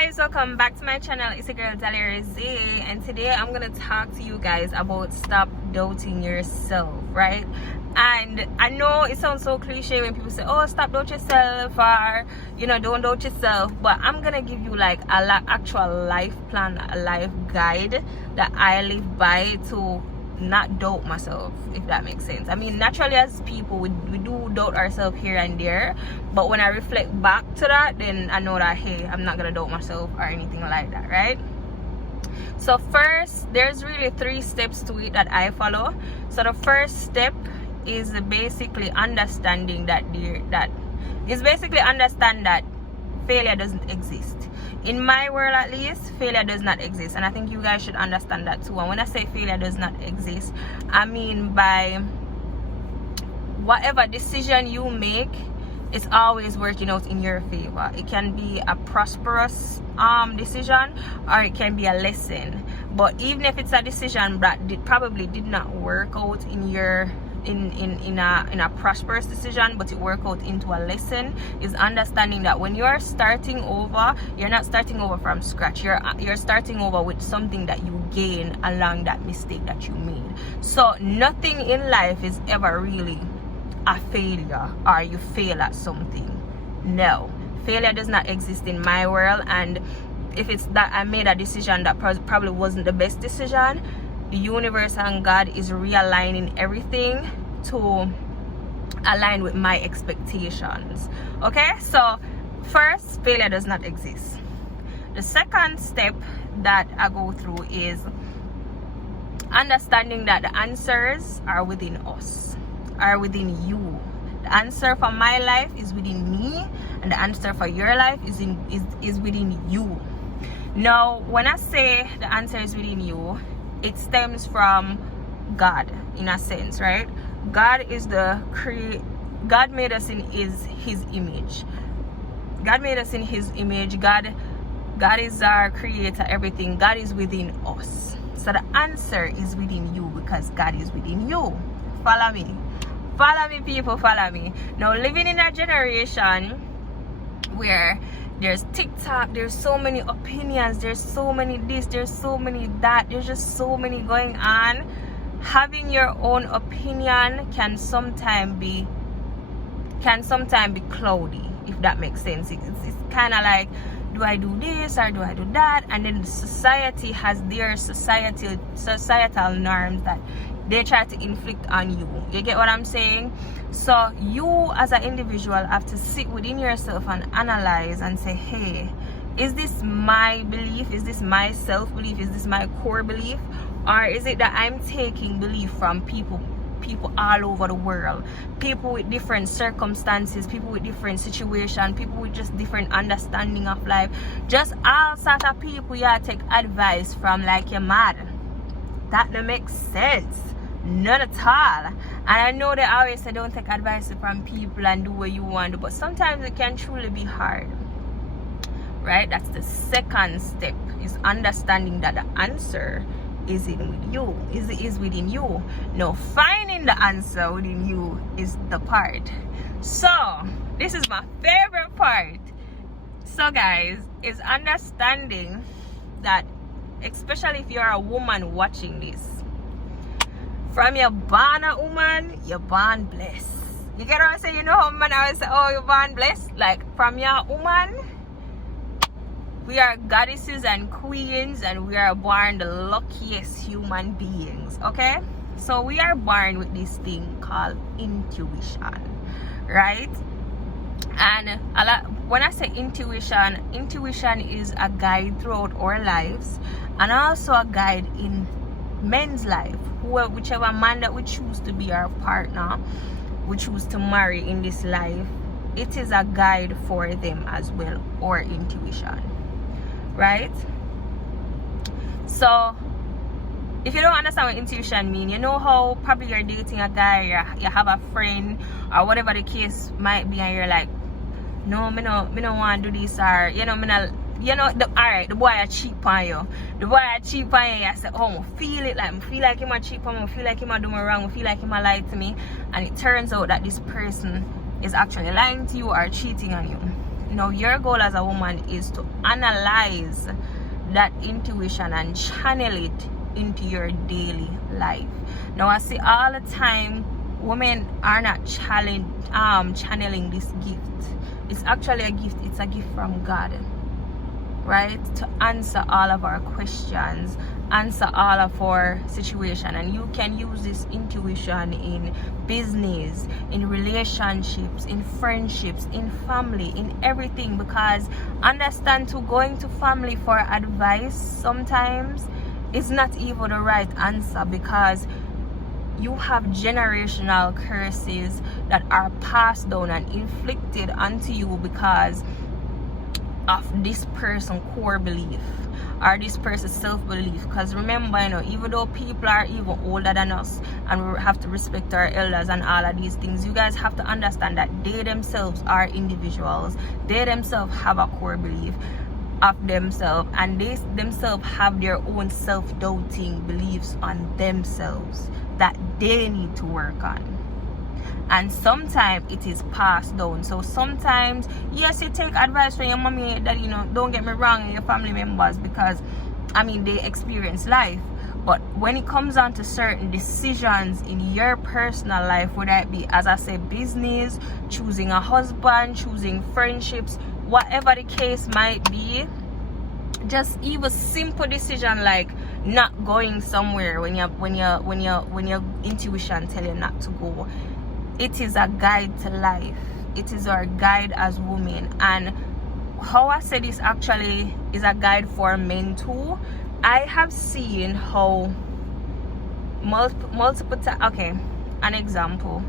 Guys, welcome back to my channel. It's your girl Dalia Z, and today I'm gonna talk to you guys about stop doubting yourself, right? And I know it sounds so cliche when people say, oh, stop doubt yourself, or don't doubt yourself, but I'm gonna give you like actual life plan, a life guide that I live by to not doubt myself, if that makes sense. I mean, naturally as people we do doubt ourselves here and there, but when I reflect back to that, then I know that, hey, I'm not gonna doubt myself or anything like that, right? So first, there's really 3 steps to it that I follow. So the first step is basically understanding that failure doesn't exist. In my world, at least, failure does not exist, and I think you guys should understand that too. And when I say failure does not exist, I mean by whatever decision you make, it's always working out in your favor. It can be a prosperous decision, or it can be a lesson. But even if it's a decision that probably did not work out in your in a prosperous decision, but it worked out into a lesson, is understanding that when you are starting over, you're not starting over from scratch. You're starting over with something that you gain along that mistake that you made. So nothing in life is ever really a failure or you fail at something. No, failure does not exist in my world. And if it's that I made a decision that probably wasn't the best decision, the universe and God is realigning everything to align with my expectations. Okay, so first, failure does not exist. The second step that I go through is understanding that the answers are within us, are within you. The answer for my life is within me, and the answer for your life is within you. Now, when I say the answer is within you, it stems from God, in a sense, right? God is God made us in his image. God made us in his image. God is our creator, everything. God is within us. So the answer is within you because God is within you. Follow me. Follow me, people, follow me. Now, living in a generation where there's TikTok, there's so many opinions, there's so many this, there's so many that, there's just so many going on. Having your own opinion can sometimes be cloudy, if that makes sense. It's kind of like, do I do this or do I do that? And then society has their societal norms that they try to inflict on you. You get what I'm saying? So you as an individual have to sit within yourself and analyze and say, hey, is this my belief? Is this my self-belief? Is this my core belief? Or is it that I'm taking belief from people all over the world, people with different circumstances, people with different situations, people with just different understanding of life, just all sort of people you take advice from like you're mad? That don't make sense. None at all. And I know they always say don't take advice from people and do what you want to, but sometimes it can truly be hard, right? That's the second step, is understanding that the answer is within you. Now, finding the answer within you is the part. So this is my favorite part. So guys, is understanding that, especially if you're a woman watching this, from you're born a woman, you're born blessed. You get what I'm saying? You know how man always say, oh, you're born blessed? Like, from your woman, we are goddesses and queens, and we are born the luckiest human beings, okay? So we are born with this thing called intuition, right? And when I say intuition is a guide throughout our lives, and also a guide in men's life. Whichever man that we choose to be our partner, we choose to marry in this life, it is a guide for them as well, or intuition, right? So if you don't understand what intuition means, you know how probably you're dating a guy, you have a friend, or whatever the case might be, and you're like, no, me no want to do this, or alright, the boy a cheap on you. I say, oh, I feel it, like I feel like him a cheap on me, I feel like him a do me wrong, I feel like him a lie to me, and it turns out that this person is actually lying to you or cheating on you. Now your goal as a woman is to analyze that intuition and channel it into your daily life. Now I see all the time women are not channeling this gift. It's actually a gift. It's a gift from God, right? To answer all of our questions, answer all of our situation. And you can use this intuition in business, in relationships, in friendships, in family, in everything. Because understand too, going to family for advice sometimes is not even the right answer, because you have generational curses that are passed down and inflicted onto you because of this person's core belief or this person's self-belief. Because remember, you know, even though people are even older than us and we have to respect our elders and all of these things, you guys have to understand that they themselves are individuals. They themselves have a core belief of themselves, and they themselves have their own self-doubting beliefs on themselves that they need to work on. And sometimes it is passed down. So sometimes, yes, you take advice from your mommy, that, you know, don't get me wrong, and your family members, because I mean they experience life. But when it comes on to certain decisions in your personal life, whether it be, as I said, business, choosing a husband, choosing friendships, whatever the case might be, just even simple decision like not going somewhere when your intuition tell you not to go, it is a guide to life. It is our guide as women. And how I say this actually is a guide for men too. I have seen how multiple times. Okay, an example.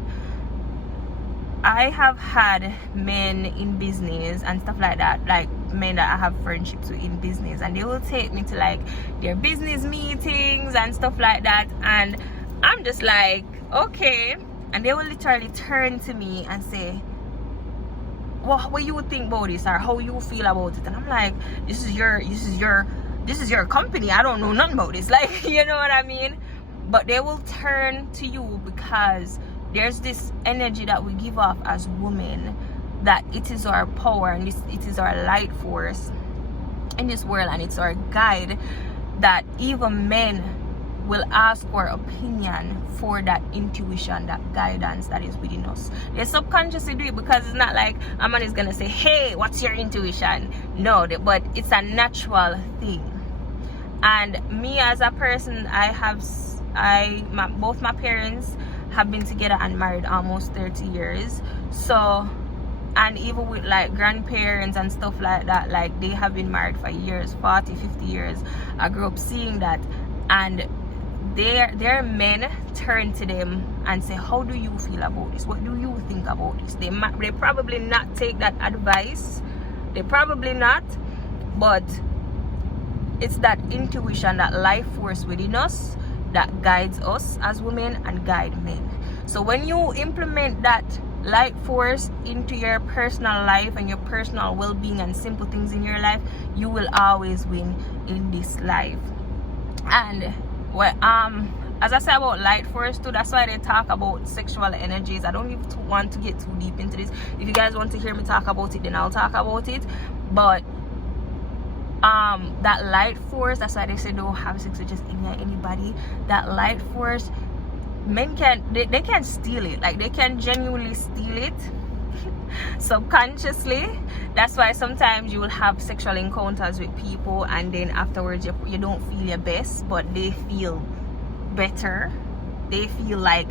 I have had men in business and stuff like that, like men that I have friendships with in business, and they will take me to like their business meetings and stuff like that, and I'm just like, okay. And they will literally turn to me and say, well, what you think about this, or how you feel about it? And I'm like, this is your company. I don't know nothing about this. Like, you know what I mean? But they will turn to you because there's this energy that we give off as women, that it is our power and it is our light force in this world, and it's our guide, that even men will ask for opinion for that intuition, that guidance that is within us. They subconsciously do it, because it's not like a man is gonna say, hey, what's your intuition? No, but it's a natural thing. And me as a person, both my parents have been together and married almost 30 years. So, and even with like grandparents and stuff like that, like they have been married for years, 40, 50 years. I grew up seeing that. And their men turn to them and say, how do you feel about this? What do you think about this? They probably not take that advice. They probably not. But it's that intuition, that life force within us that guides us as women and guide men. So when you implement that light force into your personal life and your personal well-being and simple things in your life, you will always win in this life. And as I said about light force too, that's why they talk about sexual energies. I don't even want to get too deep into this. If you guys want to hear me talk about it, then I'll talk about it. But that light force, that's why they say don't have sex with just anybody. That light force, men they can steal it. Like, they can genuinely steal it subconsciously. That's why sometimes you will have sexual encounters with people, and then afterwards you don't feel your best, but they feel better. They feel like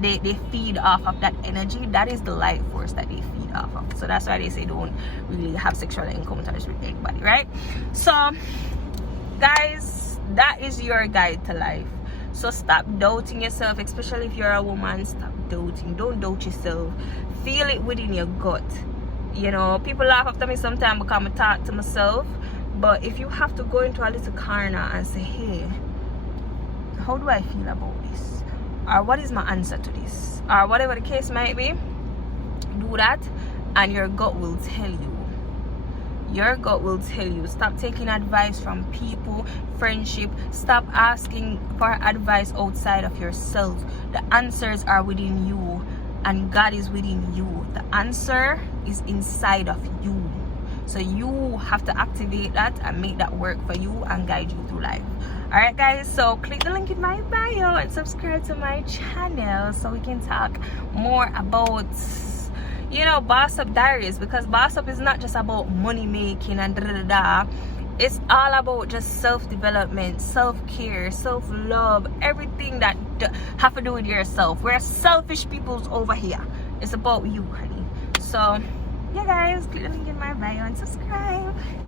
they feed off of that energy. That is the light force that they feed off of. So that's why they say don't really have sexual encounters with anybody, right? So guys, that is your guide to life. So stop doubting yourself, especially if you're a woman. Stop doubting. Don't doubt yourself. Feel it within your gut. You know, people laugh after me sometimes because I talk to myself. But if you have to go into a little corner and say, hey, how do I feel about this? Or what is my answer to this? Or whatever the case might be, do that, and your gut will tell you. Your gut will tell you. Stop taking advice from people, friendship. Stop asking for advice outside of yourself. The answers are within you. and God is within you. The answer is inside of you. So you have to activate that and make that work for you and guide you through life. Alright guys, so click the link in my bio and subscribe to my channel so we can talk more about, you know, Boss Up Diaries, because Boss Up is not just about money making and da. It's all about just self-development, self-care, self-love, everything that have to do with yourself. We're selfish peoples over here. It's about you, honey. So yeah guys, click the link in my bio and subscribe.